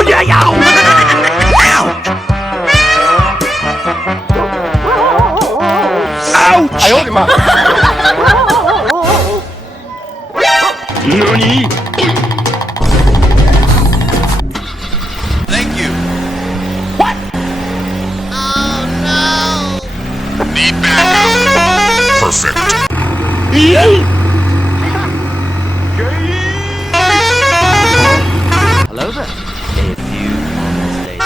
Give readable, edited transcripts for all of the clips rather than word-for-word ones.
Oh yeah, yeah. Ow! 哎呦我的妈NANI? Thank you. What? Oh no! Need backup. Perfect. Hello there. A few moments later.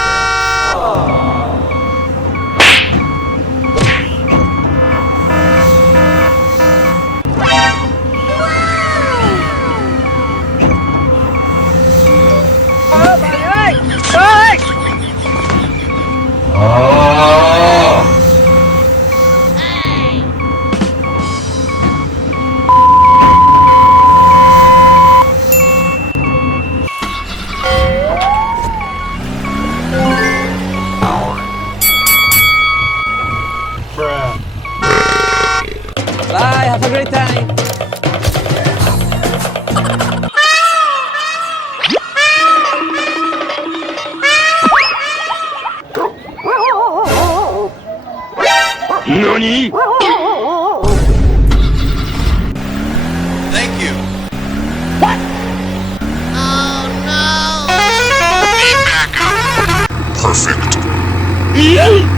Bye, have a great time. NANI? Thank you. What? Oh no! Need backup. Perfect. Yeah.